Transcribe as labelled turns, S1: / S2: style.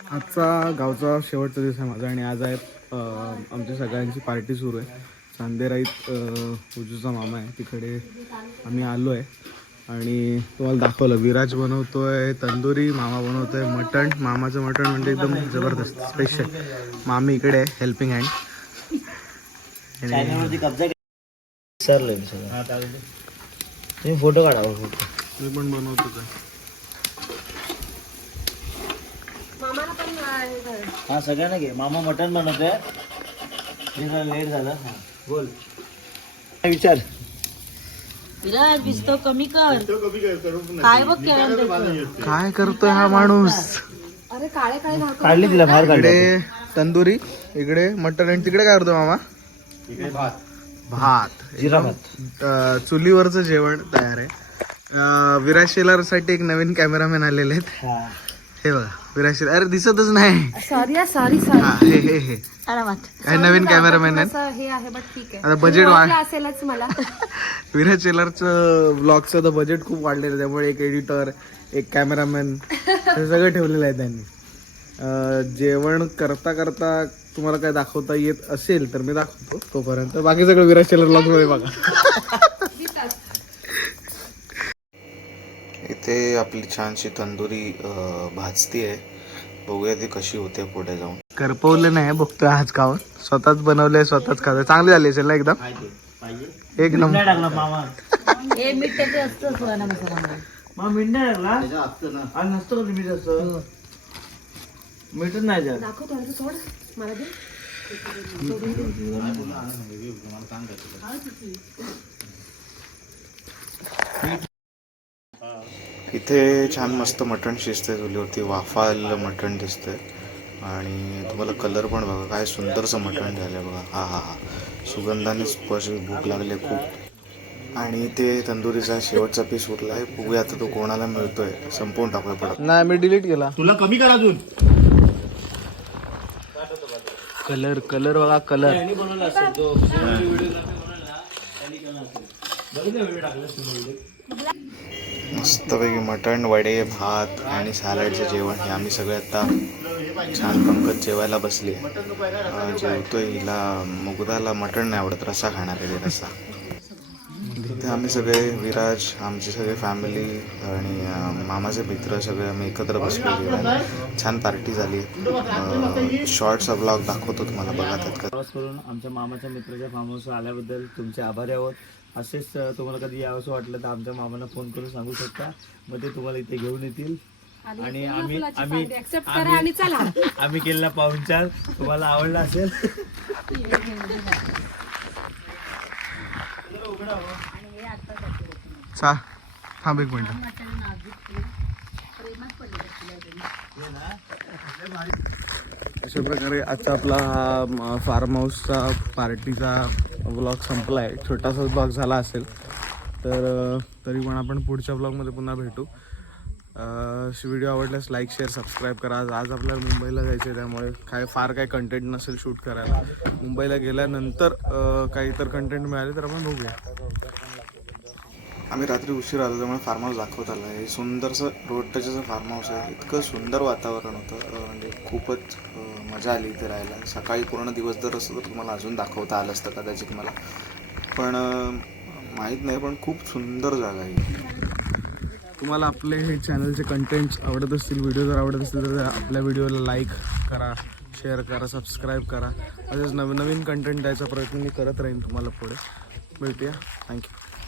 S1: आजचा गावचा शेवटचा दिवस आहे माझा आणि आज आहे आमच्या सगळ्यांची पार्टी सुरू आहे. चांदेराईत उजूचा मामा आहे तिकडे आम्ही आलो आहे आणि तुम्हाला दाखवलं. विराज बनवतोय तंदुरी, मामा बनवतोय मटण. मामाचं मटण म्हणजे एकदम जबरदस्त स्पेशल. मामी इकडे आहे हेल्पिंग हँड.
S2: तुम्ही फोटो काढा. फोटो
S1: मी पण बनवतो.
S2: हा सगळ्यांना घे. मामा मटण बनवतोय. लेट झालं. हा बोल. विचार.
S3: विराज बिस्तो कमी कर. काय बघ
S1: काय करतोय हा माणूस.
S3: अरे काळे काळे
S2: काढली तिला बाहेर.
S1: इकडे तंदुरी, इकडे मटण आणि तिकडे काय करतो मामा.
S2: इकडे भात.
S1: भात,
S2: जिरा भात.
S1: चुलीवरचं जेवण तयार आहे. विराज शेलार साठी एक नवीन कॅमेरामॅन आलेले आहेत. हे बघा विराज शेलार. अरे दिसतच नाही.
S3: सॉरी सॉरी
S1: हा हे काय नवीन कॅमेरामॅन आहे.
S3: हे आहे बट ठीक आहे.
S1: आता बजेट
S3: असेलच मला.
S1: विराज शेलारचं ब्लॉगचं तर बजेट खूप वाढलेलं आहे, त्यामुळे एक एडिटर, एक कॅमेरामॅन हे सगळं ठेवलेलं आहे त्यांनी. जेवण करता करता तुम्हाला काय दाखवता येत असेल तर मी दाखवतो. तोपर्यंत बाकी सगळं विराज शेलार ब्लॉग मध्ये बघा. इथे आपली छानशी तंदुरी भाजती आहे. बघूया ती कशी होते पुढे जाऊन. करपवलं नाही बघतोय आज खाऊन. स्वतःच बनवलंय, स्वतःच खातोय. चांगली झाली असेल ना एकदम. एक नंबर.
S2: टाकला मामा.
S3: हे मीठ त्याचे असतं सुहाना मसाला.
S2: मामा मीठ नाही टाकला. आज नसतं का मीठ असतं. मीठच नाही द्या.
S3: दाखव थोडं मला दे.
S1: इथे छान मस्त मटण शिजते चुलीवरती. वाफाल मटण दिसतंय आणि तुम्हाला कलर पण बघा काय सुंदरसं मटण झालं बघा. हा हा हा सुगंधानेच भूक लागले खूप. आणि ते तंदुरीचा शेवटचा पीस उरला आहे. बघूया आता तो कोणाला मिळतोय. संपवून टाकूया पडत. नाही मी डिलीट केला.
S2: तुला कमी करा अजून.
S1: कलर कलर बघा कलर. मस्तपैकी मटण, वडे, भात आणि सॅलडचं जेवण हे आम्ही सगळे आता छान पंकज जेवायला बसली. जेवतोय. हिला मुगदाला मटण नाही आवडत, रस्सा खाणार आहे ते रस्सा. तिथे आम्ही सगळे विराज, आमची सगळी फॅमिली आणि मामाचे मित्र सगळे आम्ही एकत्र बसलो जेवायला. छान पार्टी झाली. शॉर्टचा ब्लॉग दाखवतो तुम्हाला बघा. त्यात
S2: प्रवास करून आमच्या मामाच्या मित्राच्या फार्म हाऊसवर आल्याबद्दल तुमचे आभारी आहोत. असेच तुम्हाला कधी यावंसं वाटलं तर आमच्या मामांना फोन करून सांगू शकता. मग ते तुम्हाला इथे घेऊन येतील. आणि आम्ही केलेला पाहुणचार तुम्हाला आवडला असेल.
S1: थांब एक मिनिट. अशा प्रकारे आजचा आपला हा फार्म हाऊसचा पार्टीचा ब्लॉग संपला आहे. छोटासा ब्लॉग झाला असेल तर तरी पण आपण पुढच्या ब्लॉगमध्ये पुन्हा भेटू. व्हिडिओ आवडल्यास लाईक, शेअर, सबस्क्राईब करा. आज आपल्याला मुंबईला जायचं आहे, त्यामुळे फार काय कंटेंट नसेल शूट करायला. मुंबईला गेल्यानंतर काही इतर कंटेंट मिळाले तर आपण बघूया. आम्ही रात्री उशीर आलो त्यामुळे फार्म हाऊस दाखवत आलं. हे सुंदरसं रोड टचचं फार्म हाऊस आहे. इतकं सुंदर वातावरण होतं, म्हणजे खूपच मजा आली इथे राहायला. सकाळी पूर्ण दिवस जर असतं तर तुम्हाला अजून दाखवता आलं असतं कदाचित मला, पण माहीत नाही. पण खूप सुंदर जागा आहे. तुम्हाला आपले हे चॅनलचे कंटेंट्स आवडत असतील, व्हिडिओ जर आवडत असतील तर आपल्या व्हिडिओला लाईक करा, शेअर करा, सबस्क्राईब करा. असेच नवीन नवीन कंटेंट द्यायचा प्रयत्न मी करत राहीन तुम्हाला पुढे. भेटूया. थँक्यू.